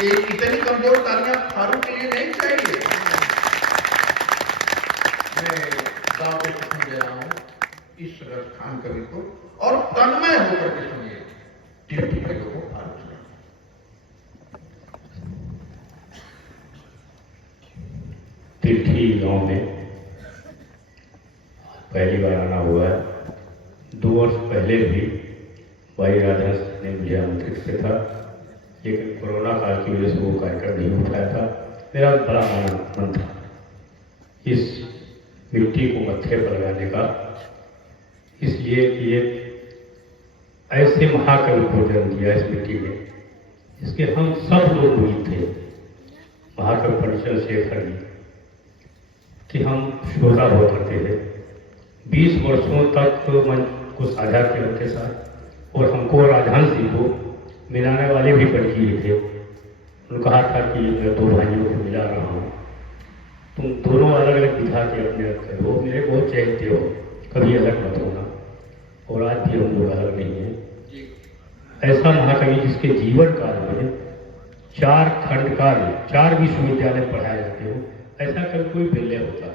इतनी कमजोर तालियां फारूक के लिए नहीं चाहिए। मैं दाव पे कसम दे रहा हूं, इस रजखान कवि को और तन्मय होकर के सुनिए, टिप्पी के लोगों फारूक सुना। तिरठी गांव में पहली बार आना हुआ है। 2 वर्ष पहले भी भाई राजहंस ने मुझे आमंत्रित किया था, लेकिन कोरोना काल की वजह से वो कार्यक्रम नहीं हो पाया था। मेरा बड़ा मन था इस मिट्टी को मत्थे पर लगाने का, इसलिए कि ये ऐसे महाकवि को जन्म दिया इस मिट्टी में, इसके हम सब लोग मुरीद थे। महाकवि पंडित चंद्रशेखर जी कि हम श्रोता हुआ करते थे। 20 वर्षों तक मंच को साझा किया उनके साथ, और हमको राजहंस जी को मिलाने वाले भी बन किए थे। उन्होंने कहा था कि मैं 2 भाइयों को मिला रहा हूँ, तुम दोनों अलग अलग विधा के अपने अलग हो, मेरे बहुत चाहते हो, कभी अलग मत होना। और आज भी हम लोग अलग नहीं हैं। ऐसा महाकवि जिसके जीवन काल में 4 खंड काल, 4 विश्वविद्यालय पढ़ाए जाते हो, ऐसा कभी कोई बिल्ले होता,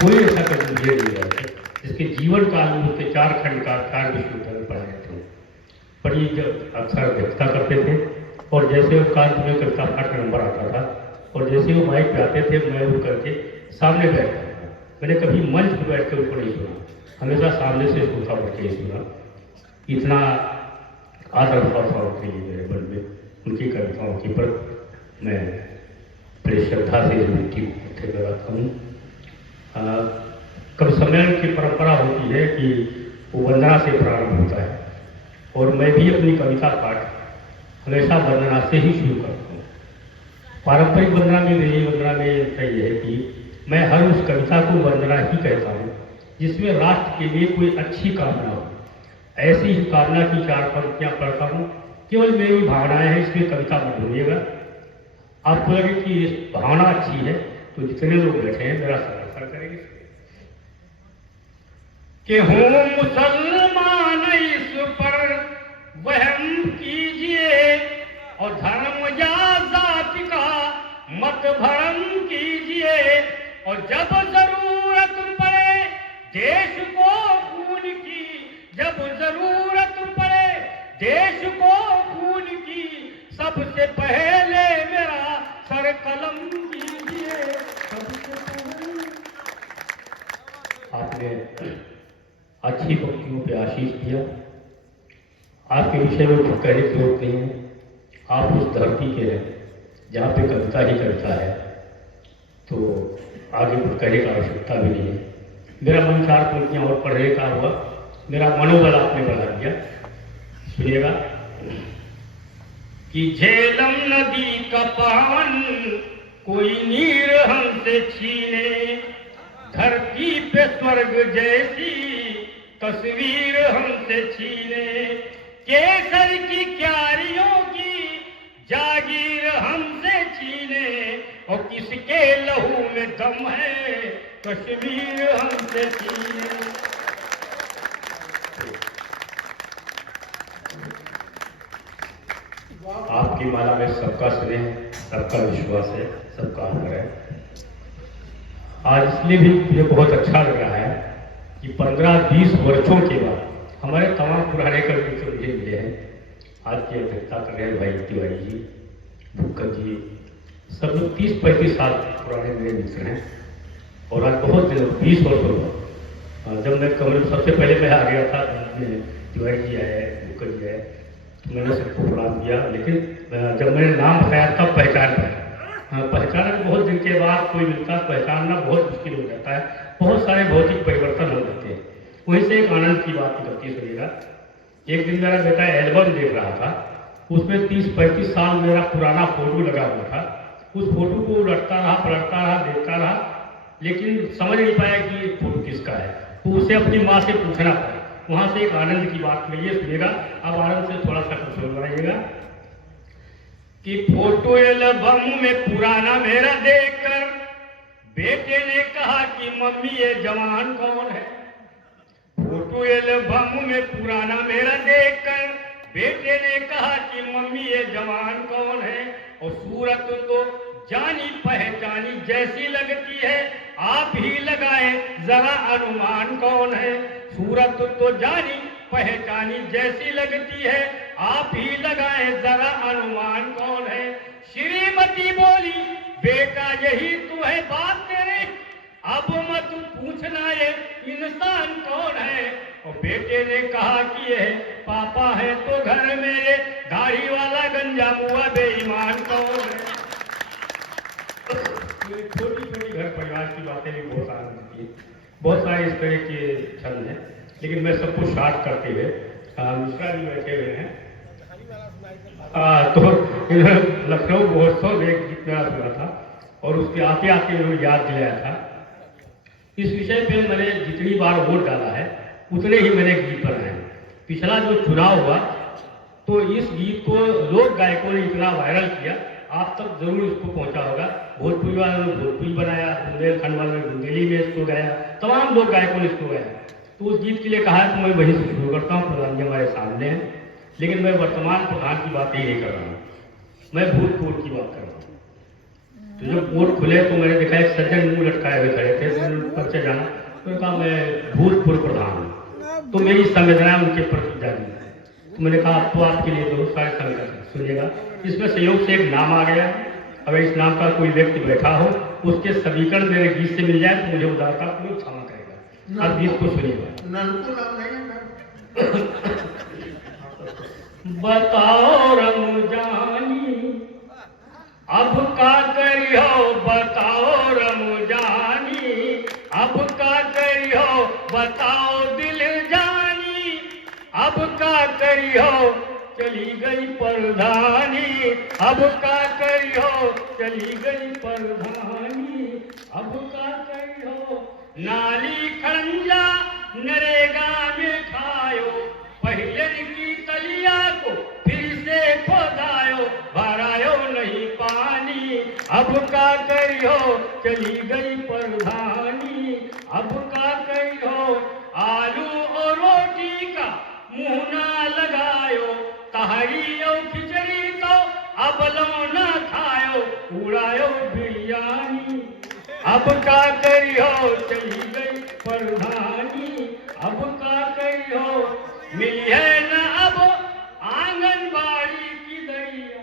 कोई ऐसा कभी मुझे नहीं जाता जिसके जीवन काल में उसके 4 खंड काल, 4 विश्वविद्यालय पढ़ाए जाते हो। पर ये जब अक्सर व्यक्ता करते थे, और जैसे वो कांत में कविता पाठ का नंबर आता था, और जैसे वो माइक पे आते थे, मैं उठ करके सामने बैठता था। मैंने कभी मंच पर बैठ कर उनको नहीं सुना, हमेशा सामने से श्रोता बैठ के ही सुना। इतना आदर भाव था उनके लिए मेरे मन में, उनकी कविताओं की पर मैं बड़ी श्रद्धा से मिट्टी को लगाता हूँ। कवि सम्मेलन की परंपरा होती है कि वो वंदना से प्रारंभ होता है, और मैं भी अपनी कविता पाठ हमेशा वंदना से ही शुरू करता हूँ। पारंपरिक वंदना में मेरी वंदना में ये है कि मैं हर उस कविता को वंदना ही कहता हूँ जिसमें राष्ट्र के लिए कोई अच्छी कामना हो। ऐसी ही कामना की 4 पंक्तियाँ पढ़ता हूँ, केवल मेरी भावनाएं हैं, इसमें कविता मत ढूंढिएगा। आपको लगे कि भावना अच्छी है तो जितने लोग बैठे हैं मेरा समर्थन करेंगे कि हूँ मुसलमान इस पर वहम कीजिए, और धर्म या जाति का मत भरम कीजिए, और जब जरूरत पड़े देश को खून की, जब जरूरत पड़े देश को खून की, सबसे पहले मेरा सर कलम कीजिए। आपने अच्छी पंक्तियों पे आशीष दिया। आपके विषय में कुछ कहने की जरूरत नहीं है। आप उस धरती के हैं जहाँ पे कविता ही कविता है, तो आगे कुछ कहने की आवश्यकता भी नहीं है। मेरा मन 4 पंक्तियाँ और पढ़ने का हुआ, मेरा मनोबल आपने बढ़ा दिया। सुनिएगा कि झेलम नदी का पावन कोई नीर हमसे छीने, धरती पे स्वर्ग जैसी तस्वीर हमसे छीने, केसर की क्यारियों की जागीर हमसे छीने, और किसके लहू में दम है कश्मीर हमसे छीने। आपकी माला में सबका स्नेह, सबका विश्वास है, सबका आदर है। आज इसलिए भी मुझे बहुत अच्छा लग रहा है कि 15-20 वर्षों के बाद हमारे तमाम पुराने कवि से मुझे मिले हैं। आज की अध्यक्षता कर रहे हैं भाई तिवारी जी, भूकर जी, सब लोग 30-35 साल पुराने मेरे मित्र हैं। और आज बहुत 20 वर्षों बाद जब मैं कमरे में सबसे पहले मैं आ गया था, तिवारी जी आए, भूकर जी आए, तो मैंने सबको प्रणाम किया। लेकिन जब मैंने नाम बताया तब पहचान पाया। पहचान बहुत दिन के बाद कोई मिलता, पहचानना बहुत मुश्किल हो जाता है। बहुत सारे भौतिक परिवर्तन हो जाते हैं। वहीं से एक आनंद की बात करती सुनिएगा। एक दिन मेरा बेटा एल्बम देख रहा था, उसमें 30-35 साल मेरा पुराना फोटो लगा हुआ था। उस फोटो को उलटता रहा, पलटता रहा, देखता रहा, लेकिन समझ नहीं पाया कि ये फोटो किसका है। तो उसे अपनी माँ से पूछना पड़ा। वहां से एक आनंद की बात मिली, सुनिएगा। अब आनंद से थोड़ा सा कुछ बनाइएगा कि फोटो एल्बम में पुराना मेरा देखकर बेटे ने कहा कि मम्मी ये जवान कौन है। फोटो एल्बम में पुराना मेरा देखकर बेटे ने कहा कि मम्मी ये जवान कौन है? और सूरत तो जानी पहचानी जैसी लगती है, आप ही लगाए जरा अनुमान कौन है? सूरत तो जानी पहचानी जैसी लगती है, आप ही लगाए जरा अनुमान कौन है? श्रीमती बोली, बेटा यही तू है बात तेरे, अब मत पूछना ये इंसान कौन है? और बेटे ने कहा कि ये पापा है तो घर मेरे दाढ़ी वाला गंजा मुआ बेईमान कौन है? छोटी छोटी घर परिवार की बातें भी बहुत आनंद होती है, बहुत सारे इस तरह के छंद हैं, लेकिन मैं सबको शार्ट करते हुए मिश्रा भी बैठे हुए हैं। तो लखनऊ महोत्सव में एक गीत मेरा सुना था और उसके आते आते उन्होंने याद दिलाया था। इस विषय पे मैंने जितनी बार वोट डाला है उतने ही मैंने गीत बनाए। पिछला जो चुनाव हुआ तो इस गीत को लोक गायकों ने इतना वायरल किया, आप तक जरूर इसको पहुंचा होगा। भोजपुरी वालों ने भोजपुरी बनाया, बुंदेलखंड वालों ने बुंदेली में इसको गाया, तमाम लोग गायकों ने इसको गाया। तो उस गीत के लिए कहा है तो मैं वहीं से शुरू करता हूँ। प्रधान जी हमारे सामने हैं, लेकिन मैं वर्तमान प्रधान की बात ही नहीं कर रहा हूँ, मैं भूतपूर्व की बात कर रहा हूँ। तो जब वोट खुले तो मैंने देखा एक सज्जन मुंह लटकाए हुए खड़े थे, परिचय जाना, तो कहा मैं भूतपूर्व प्रधान हूँ। तो मेरी संवेदना उनके प्रति जागी, तो मैंने कहा अब तो आपके लिए बहुत सारे संवेदना सुनिएगा। इसमें संयोग से एक नाम आ गया, अगर इस नाम का कोई व्यक्ति बैठा हो उसके समीकरण मेरे गीत से मिल जाए तो मुझे उदारता पूर्वक क्षमा करेगा। अब गीत को सुनिएगा। बताओ रमजानी अब का करियो, बताओ रमजानी अब का करियो, बताओ दिल जानी अब का करियो, चली गई प्रधानी अब का करियो, चली गई प्रधानी अब का करियो। नाली खंजा नरेगा में खायो, पहले की तलिया को फिर से खोदायो, भरायो नहीं पानी अब का करियो, चली गई प्रधानी अब का करियो। आलू और रोटी का मुंह ना लगायो, तहरी और खिचड़ी तो अब लो ना खायो, उड़ायो बिरयानी अब का करियो, चली गई प्रधानी अब का करियो। मिली है न अब आंगनबाड़ी की दरिया,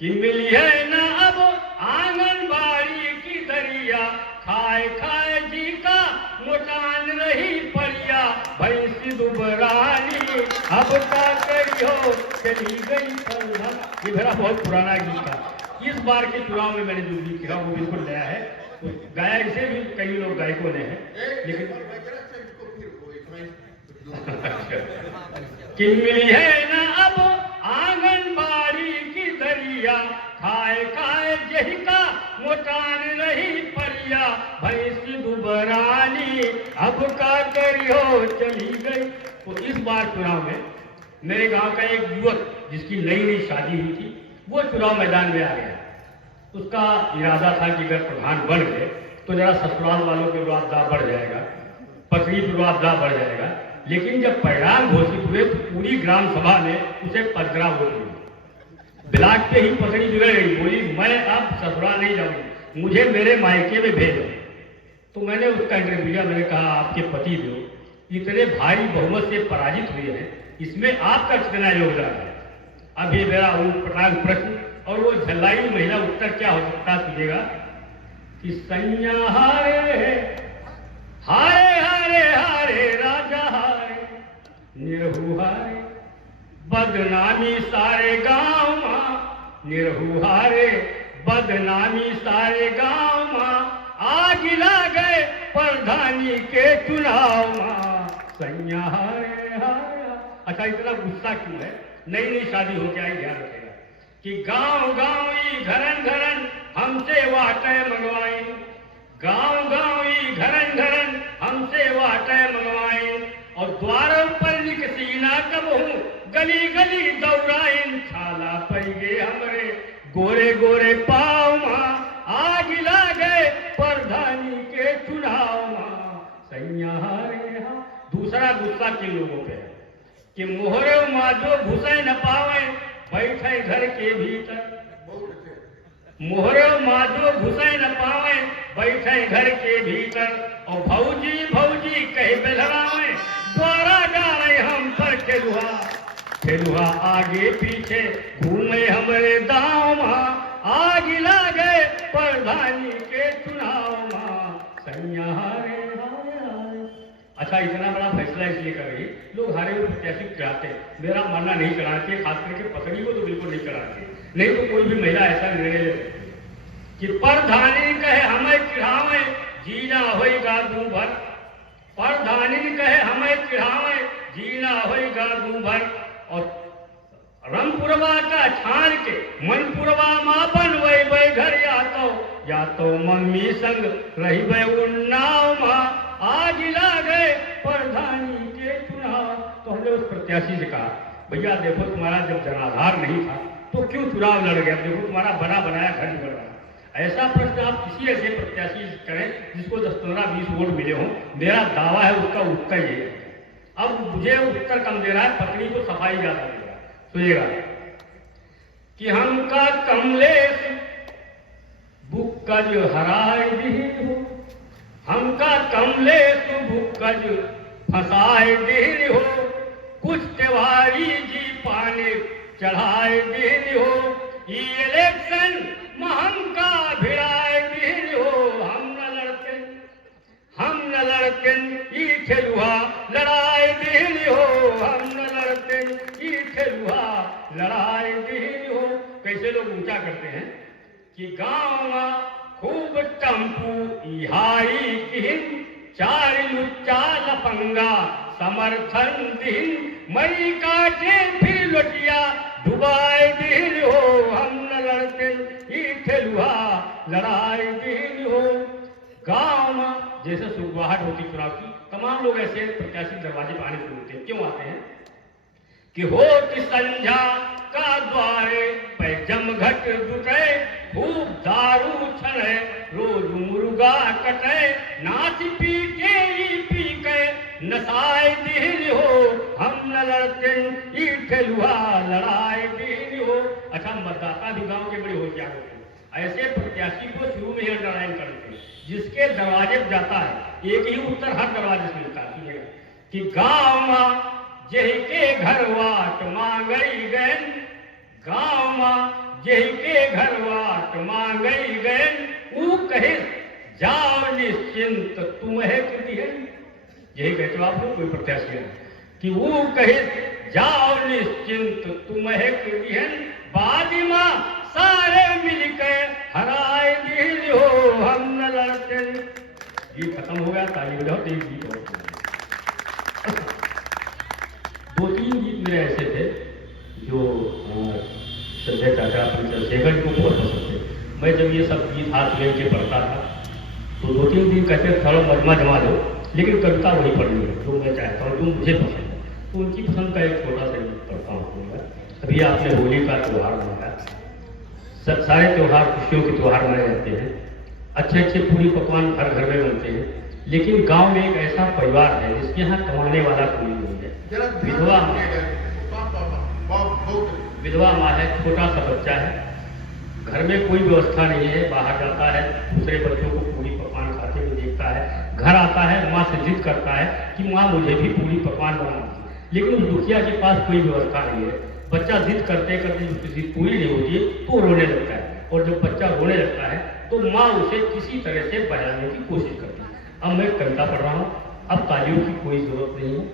कि मिली है न अब आंगनबाड़ी की दरिया, खाए खाए जी का मोटान रही परिया, भैंसी दुबरानी अब का करियो, चली गई प्रधानी। ये मेरा बहुत पुराना गीत था। इस बार के चुनाव में मैंने जो गीत लिखा वो बिल्कुल नया है, गाया इसे भी कई लोग गायकों ने है, लेकिन कि मिली है न अब आंगनबाड़ी की दरिया, खाए खाए जही का मोटान रही परिया, भैंसी दुबरानी अब का करियो, चली गई। तो इस बार चुनाव में मेरे गांव का एक युवक जिसकी नई नई शादी हुई थी वो चुनाव मैदान में आ गया। उसका इरादा था कि अगर प्रधान बन गए तो जरा ससुराल वालों के विवाद दाव बढ़ जाएगा, पत्नी विवाद दाव बढ़ जाएगा। लेकिन जब परिणाम घोषित हुए तो पूरी ग्राम सभा ने उसे 15 वोट दिए। ब्लाक पे ही पत्नी बिगड़ गई, बोली मैं अब ससुराल नहीं जाऊंगी, मुझे मेरे मायके में भेजो। तो मैंने उसका इंटरव्यू लिया, मैंने कहा आपके पति जो इतने भारी बहुमत से पराजित हुए हैं, इसमें आपका कितना योगदान है? अब ये मेरा उटपटांग प्रश्न और वो झल्लाई महिला उत्तर क्या हो सकता सुनिएगा कि सैया हारे हारे हारे हारे राजा हारे, निरहु हारे बदनामी सारे गांव मां, निरहु हारे बदनामी सारे गांव मां, आग ला गए प्रधानी के चुनाव मां, सैया हारे हारे। अच्छा इतना गुस्सा क्यों है? नई नई शादी हो क्या, ध्यान रखेगा कि गांव गांव ही घरन घरन हमसे वाटे मंगवाई, गांव गांव ही घरन घरन हमसे वाटे मंगवाई, और द्वारों पर लिख सीना कब हूँ गली गली दौड़ाइन, छाला पैगे हमरे गोरे गोरे पाव मां, आग ला गए प्रधानी के चुनाव मां, सैया हारे हा। दूसरा गुस्सा किन लोगों पे है? कि मोहरे माधो घुसे न पावे बैठे घर के भीतर। मोहरे माधो घुसे न पावे बैठे घर के भीतर। और भौजी भौजी कहे बेलरावे द्वारा डाले हम पर खेलुहा। खेलुहा आगे पीछे घूमे हमरे दाव माँ। आग लागे प्रधानी के चुनाव माँ। सैया हारे हारे हारे। अच्छा, इतना बड़ा फैसला इसलिए कर रही, लोग हारे हुए प्रत्याशी चढ़ाते हैं। मेरा मानना नहीं चढ़ाना चाहिए, खास करके पत्नी को तो बिल्कुल नहीं चढ़ाना चाहिए। नहीं तो कोई भी महिला ऐसा निर्णय ले कि प्रधानी कहे हमें चिढ़ावे जीना होगा दू भर। प्रधानी कहे हमें चिढ़ावे जीना होगा दू भर। और रमपुरवा का छान के मनपुरवा मापन वही घर या तो मम्मी संग रही वह उन्नाव माँ। आज लागे प्रधानी के चुनाव। तो हमने उस प्रत्याशी से कहा, भैया देखो तुम्हारा जब जनाधार नहीं था तो क्यों चुनाव लड़ गया? देखो तुम्हारा बना बनाया घर बिगड़ रहा। ऐसा प्रश्न आप किसी ऐसे प्रत्याशी करें जिसको 10, 15, 20 वोट मिले हों, मेरा दावा है उसका उत्तर ये है। अब मुझे उत्तर कम दे रहा है, पत्नी को सफाई ज्यादा दे रहा है। सुनिएगा कि हमका कमलेश बुक्कज हराए दिल हो। हमका कमलेश बुक्कज फंसाए दिल हो। कुछ तिवारी जी पानी चढ़ाए दिल हो। इलेक्शन महंगा भिड़ाए दिल हो। हम न लड़ते ई खेलुहा लड़ाई दिल हो। हम न लड़ते ई खेलुहा लड़ाई दिल हो। कैसे लोग ऊंचा करते हैं कि गाँव खूब टम्पू इहाई किहिन। चार लुच्चा लपंगा समर्थन दिन। मई काटे फिर लुटिया डुबाए दिल हो। हम न लड़ते ई खेलुहा लड़ाई दिल हो। गाँव में जैसे सुगवाहट होती चुनाव की, तमाम लोग ऐसे प्रत्याशी दरवाजे पर आने शुरू होते हैं। क्यों आते हैं कि हो कि संझा का द्वारे पे जमघट जुटे। खूब दारू छने रोज मुर्गा कटे। नाच पी के नसाए दिल हो। हम न लड़ते ई खेलुहा लड़ाई दिल हो। अच्छा, मतदाता भी गाँव के बड़े होशियार होते हैं। ऐसे प्रत्याशी को शुरू में ही अंडरलाइन करते हैं। जिसके दरवाजे पर जाता है एक ही उत्तर हर दरवाजे से मिलता है कि गाँव माँ जही के घर वाट मांगई गैन। गाँव माँ जही के घर वाट मांगई गैन। ऊ कहे जाओ निश्चिंत तुम्हें दिहन। यही कहते हो आप लोग, कोई प्रत्याशी है कि वो कहे जाओ निश्चिंत तुम्हें दिहन। बादिमा सारे मिलकर हराए दिल हो। हम न लड़ते। गीत खत्म हो गया, ताली बजाओ। 3 गीत और 2-3 गीत मेरे ऐसे थे जो श्रद्धेय चाचा चंद्रशेखर को बहुत पसंद थे। मैं जब ये सब गीत हाथ लेके पढ़ता था तो 2-3 दिन कहते थोड़ा मजमा जमा दो, लेकिन कविता वही पढ़नी है जो मैं चाहता हूँ, जो मुझे पसंद है। तो उनकी पसंद का एक छोटा सा गीत पढ़ता हूँ। अभी आपने होली का त्यौहार मनाया। सारे त्यौहार खुशियों के त्यौहार मनाए जाते हैं। अच्छे अच्छे पूरी पकवान हर घर में बनते हैं। लेकिन गांव में एक ऐसा परिवार है जिसके यहाँ कमाने वाला कोई नहीं है। विधवा माँ है, छोटा सा बच्चा है, घर में कोई व्यवस्था नहीं है। बाहर जाता है, दूसरे बच्चों को पूरी पकवान खाते हुए देखता है। घर आता है, माँ से जिद करता है कि माँ मुझे भी पूरी पकवान बना दीजिए। लेकिन उस दुखिया के पास कोई व्यवस्था नहीं है। बच्चा जिद करते करते उसकी जिद पूरी नहीं होती है तो रोने लगता है। और जब बच्चा रोने लगता है तो माँ उसे किसी तरह से बहलाने की कोशिश करती है। अब मैं कविता पढ़ रहा हूँ, अब तालियों की कोई जरूरत नहीं है,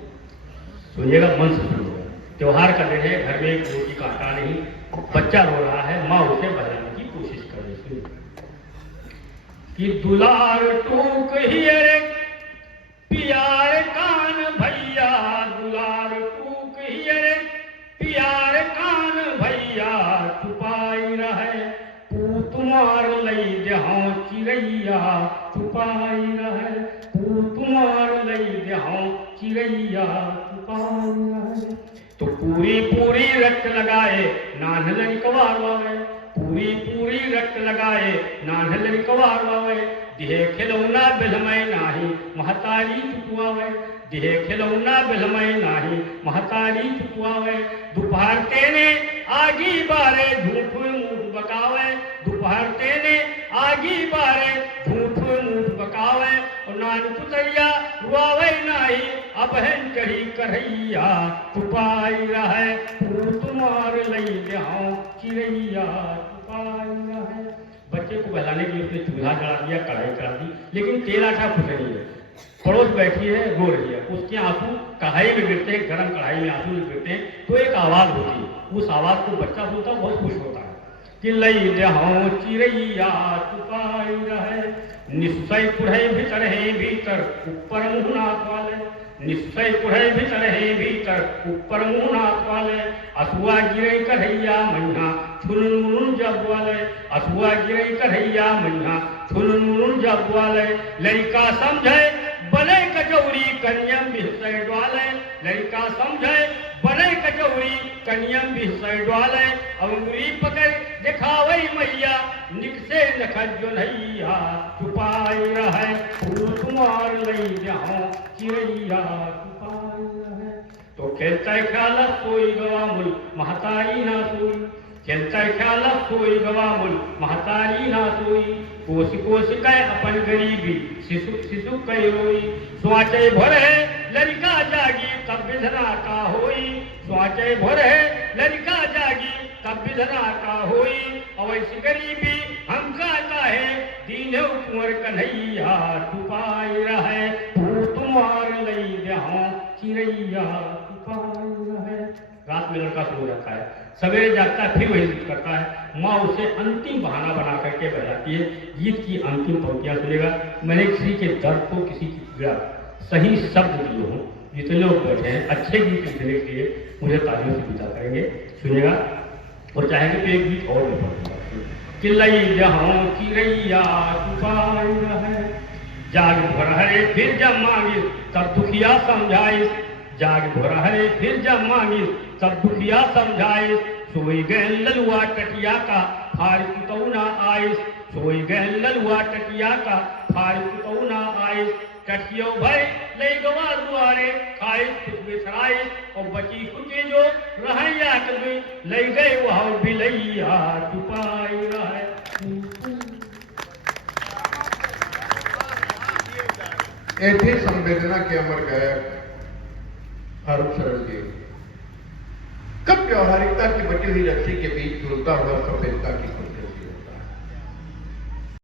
सुनिएगा, मन से सुनिएगा। त्योहार का दिन है, घर में एक रोटी का आटा नहीं, बच्चा रो रहा है, माँ उसे बहलाने की कोशिश कर रही है। कि दुलार टूक हियर प्यार कान भैया। दुलार टूक हियर प्यार कान भैया। छुपाई रहे पूत मार लई देहां चिड़ैया। छुपाई रहे पूत मार लई देहां चिड़ैया। छुपाई रहे तो पूरी पूरी रट लगाए नान लड़कवार वावे। पूरी पूरी रट लगाए नान लड़कवार वावे। दिहे खिलौना बिलमय नाही महतारी चुपुआवे देह खिलौना बिलमय नाही महतारी चुपुआवे दोपहर तेने आगी बारे झूठ मूठ बकावे दोपहर तेने आगी बारे झूठ मूठ बकावे और नान पुतरिया रुआवे नाही अबहन चढ़ी करैया छुपाई रहे तुम्हार लई देहां चिड़ैया छुपाई रहे। बच्चे को बहलाने के लिए उसने चूल्हा जला दिया, कढ़ाई चढ़ा दी, लेकिन तेल आटा फूट रही है। पड़ोस बैठी है, रो रही है, उसके आंसू कढ़ाई में गिरते हैं, गर्म कढ़ाई में आंसू गिरते हैं, तो एक आवाज होती है। उस आवाज को बच्चा सुनता है, बहुत खुश होता है कि लई देहां चिड़ैया छुपाई रहे निश्चय कुढ़े भीतर है भीतर ऊपर मुँह नाथ वाले निश्चय कुढ़े भीतर है भीतर ऊपर मुँह नाथ वाले असुआ गिरे कढ़ैया मैया छुन जब वाले असुआ गिरे कढ़ैया मैया छुन जब वाले लड़का समझे बने कचौरी कन्यम बिहसै डवाले लड़का समझे बने कचौरी कन्यम बिहसै डवाले अंगुरी पकड़ दिखावे मैया निकसे नखत जोनैया छुपाई रहे तुम्हार लई जाओ चिड़ैया छुपाई रहे। तो खेलता ख्याल सोई गवा मुल महतारी ना सोई खेलता ख्याल सोई गवा मुल महतारी ना सोई कोस कोस कह अपन गरीबी शिशु शिशु कह रोई स्वाचे भरे लड़का जागी तब विधना का होई स्वाचे भरे लड़का जागी तब विधना का होई अवैसी गरीबी हम का है दीन कुंवर कन्हैया छुपाई रहे तुम्हार लई देहां चिड़ैया छुपाई रहे। रात में लड़का सो जाता है, सवेरे जागता है, फिर वही जिद करता है। माँ उसे अंतिम बहाना बना करके बजाती है। गीत की अंतिम पंक्तियां सुनेगा। मैंने किसी के दर्द को, किसी की पीड़ा सही शब्द दिए हों। जितने लोग बैठे हैं अच्छे गीत लिखने के लिए मुझे तालियों से विदा करेंगे, सुनेगा। और चाहेंगे तो एक गीत और भी पढ़ूंगा कि लई जहां चिड़ैया छुपाई रहे जाग भर हरे फिर जब मांगी तब दुखिया समझाई जाग भर हरे फिर जब मांगी तब दुखिया समझाए सोई गए ललुआ टटिया का फार कुतौना आइस सोई गए ललुआ टटिया का फार कुतौना आइस टटियो भाई ले गवा दुआरे खाए कुछ बिछराए और बची कुचे जो रहैया कभी ले गए वह बिलैया छुपाई रहे। ऐसी संवेदना के अमर गायक फारूक शरण जी कब व्यवहारिकता की बटी हुई रस्सी के बीच झूलता हुआ सफेदता की